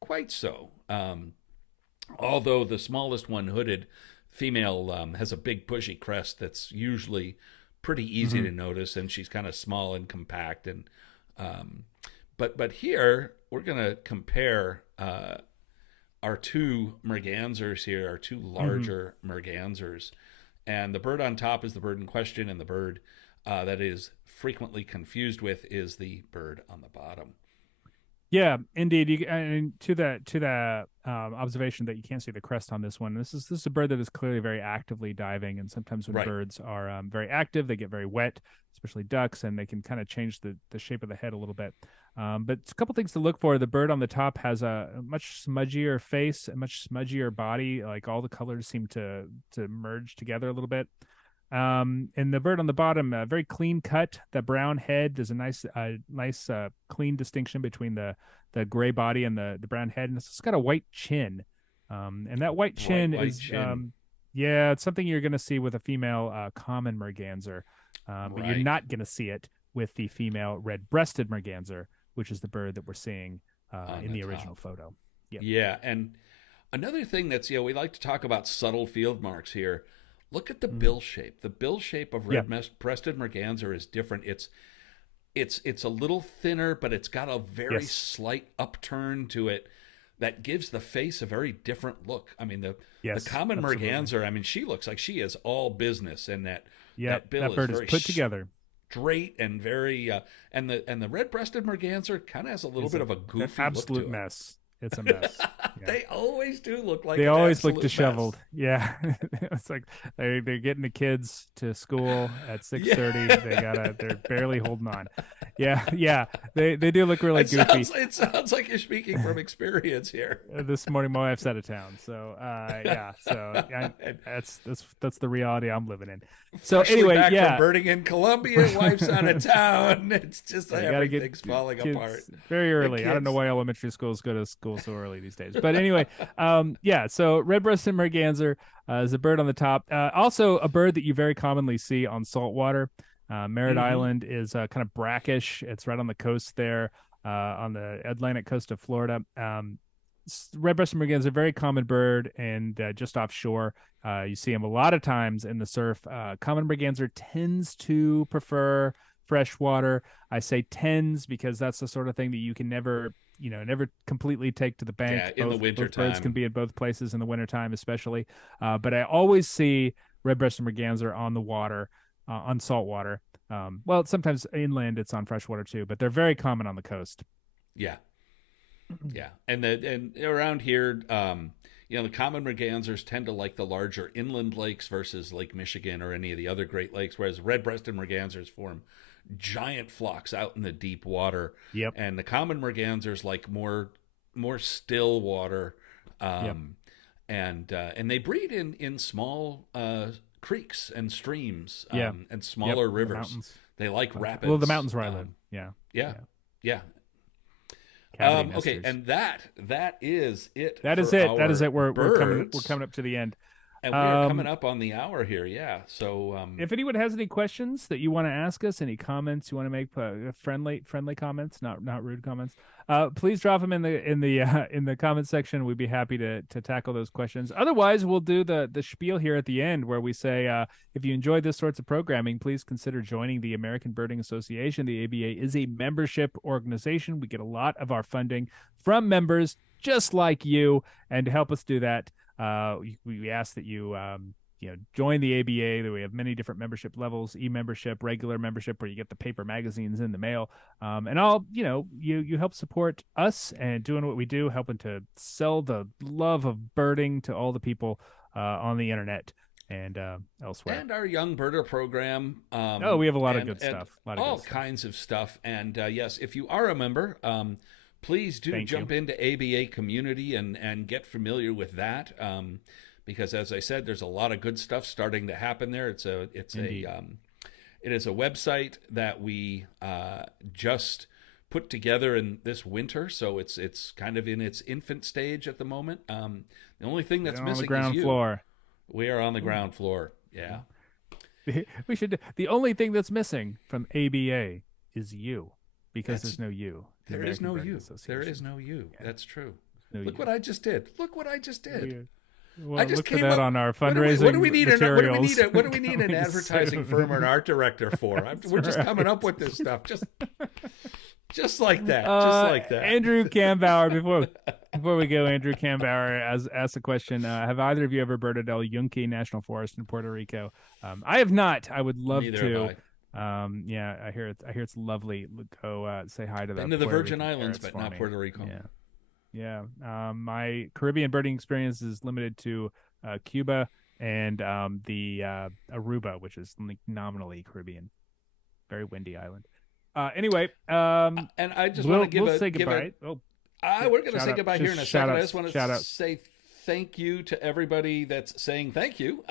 quite so. Although the smallest one, hooded female, has a big bushy crest that's usually pretty easy Hmm. to notice, and she's kind of small and compact. And but here we're gonna compare our two mergansers here, our two Hmm. larger mergansers, and the bird on top is the bird in question, and the bird that is frequently confused with is the bird on the bottom. Yeah, indeed. And to that observation that you can't see the crest on this one. This is a bird that is clearly very actively diving, and sometimes when Right. birds are very active, they get very wet, especially ducks, and they can kind of change the shape of the head a little bit. But a couple things to look for. The bird on the top has a much smudgier face, a much smudgier body. Like all the colors seem to merge together a little bit. And the bird on the bottom, very clean cut. The brown head. There's a nice, clean distinction between the gray body and the brown head, and it's got a white chin. And that white Bright chin white is, chin. yeah, it's something you're going to see with a female common merganser, but you're Right. not going to see it with the female red-breasted merganser, which is the bird that we're seeing On in the the original top. photo. Yep. Yeah, and another thing that's, we like to talk about subtle field marks here. Look at the Mhm. bill shape. The bill shape of Yeah. red-breasted merganser is different. It's a little thinner, but it's got a very Yes. slight upturn to it that gives the face a very different look. I mean, the Yes. common Absolutely. merganser, I mean, she looks like she is all business, and that Yep. that bill That is bird is very put together. straight and very and the red-breasted merganser kind of has a little Is bit of a an goofy look absolute to it. mess. It's a mess. Yeah. They always do look like They an always look absolute mess. disheveled. Yeah. It's like they're getting the kids to school at Yeah. 6:30. They're barely holding on. Yeah, yeah. They do look really It goofy. sounds like you're speaking from experience here. This morning my wife's out of town. So yeah. So And that's the reality I'm living in. So freshly anyway, back from yeah. birding in Colombia, wife's out of town. It's just Yeah, you got to get everything's falling kids apart. very The early. I don't know kids. why elementary schools go to school so early these days, but But anyway, yeah. So red-breasted merganser is a bird on the top. Also, a bird that you very commonly see on saltwater. Merritt Mm-hmm. Island is kind of brackish. It's right on the coast there, on the Atlantic coast of Florida. Red-breasted merganser is a very common bird, and just offshore, you see them a lot of times in the surf. Common merganser tends to prefer fresh water. I say tends because that's the sort of thing that you can never, never completely take to the Yeah, bank. in the Both birds can wintertime. be in both places in the wintertime, especially. But I always see red-breasted merganser on the water, on salt water. Well, sometimes inland it's on freshwater too, but they're very common on the coast. Yeah, yeah, and around here, the common mergansers tend to like the larger inland lakes versus Lake Michigan or any of the other Great Lakes, whereas red-breasted mergansers form giant flocks out in the deep water, Yep. and the common mergansers like more still water, Yep. um, and they breed in small creeks and streams, Yeah. and Yep. smaller In the rivers. mountains. They like Well, the rapids. mountains where I live. Yeah. Yeah, Yeah. yeah. Cavity Okay, nesters. and that is it That is for it. That is our it. We're coming birds, up to the end. and we are coming Um, up on the hour here. Yeah, so if anyone has any questions that you want to ask us, any comments you want to make, friendly comments, not rude comments, please drop them in the comment section. We'd be happy to tackle those questions. Otherwise, we'll do the spiel here at the end where we say, if you enjoy this sorts of programming, please consider joining the American Birding Association. The ABA is a membership organization. We get a lot of our funding from members just like you, and to help us do that, we ask that you join the ABA. That we have many different membership levels: e-membership, regular membership, where you get the paper magazines in the mail, and all. You help support us and doing what we do, helping to sell the love of birding to all the people on the internet and elsewhere. and our young birder program, Oh, we have a lot of and good stuff. A lot of all good stuff. kinds of stuff. And yes, if you are a member, please do Thank you. jump into ABA community and get familiar with that. Because as I said, there's a lot of good stuff starting to happen there. Indeed. It is a website that we just put together in this winter, so it's kind of in its infant stage at the moment. The only thing that's On the missing is ground you. floor. We are on the ground floor. Yeah. We should. The only thing that's missing from ABA is you, because That's there's no you. The There is American no Birding you. There Association. is no you. Yeah, That's true. no Look you. what I just did. Look what I just did. We- I Well, just look for came that up. on our What do we fundraising need? materials. What do we need an Coming advertising soon. firm or an art director for? That's We're just coming right. up with this stuff. Just like that. Just like that. Andrew Cambauer. Before we go, Andrew Cambauer asked a question. Have either of you ever birded El Yunque National Forest in Puerto Rico? I have not. I would love Neither to. have I. Yeah, I hear it's lovely. Go say hi to Been the to the Puerto Virgin Rican Islands, parents but for not me. Puerto Rico. Yeah. Yeah. My Caribbean birding experience is limited to Cuba and the Aruba, which is like nominally Caribbean. Very windy island. Anyway, And I just want to we'll say goodbye. We're going to say Shout out. goodbye here in a Just second. shout I outs. just want Shout to outs. say thank you to everybody that's saying thank you.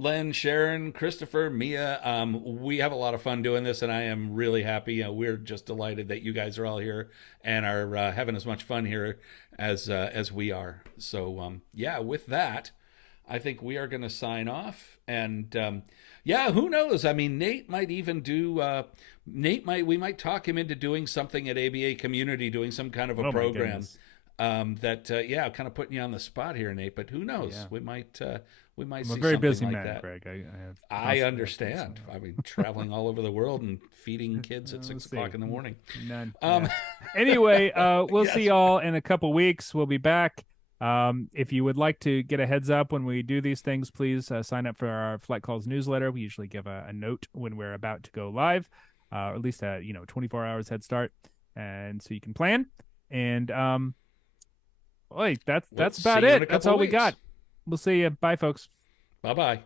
Len, Sharon, Christopher, Mia. We have a lot of fun doing this, and I am really happy. We're just delighted that you guys are all here and are having as much fun here as we are. So yeah, with that, I think we are going to sign off. And yeah, who knows? I mean, Nate might even do. We might talk him into doing something at ABA Community, doing some kind of a Oh my program. goodness. Yeah, kind of putting you on the spot here, Nate. But who knows? Yeah. We might I'm see a very something busy like man, that. Greg. I have I constantly understand. I mean, traveling all over the world and feeding kids at We'll 6 o'clock see. in the morning. None. Um, Yeah. Anyway, we'll Yes. see y'all in a couple weeks. We'll be back. If you would like to get a heads up when we do these things, please sign up for our Flight Calls newsletter. We usually give a note when we're about to go live, or at least a 24 hours head start, and so you can plan. And that's We'll about see you in a it. That's couple all we weeks. got. We'll see you. Bye, folks. Bye bye.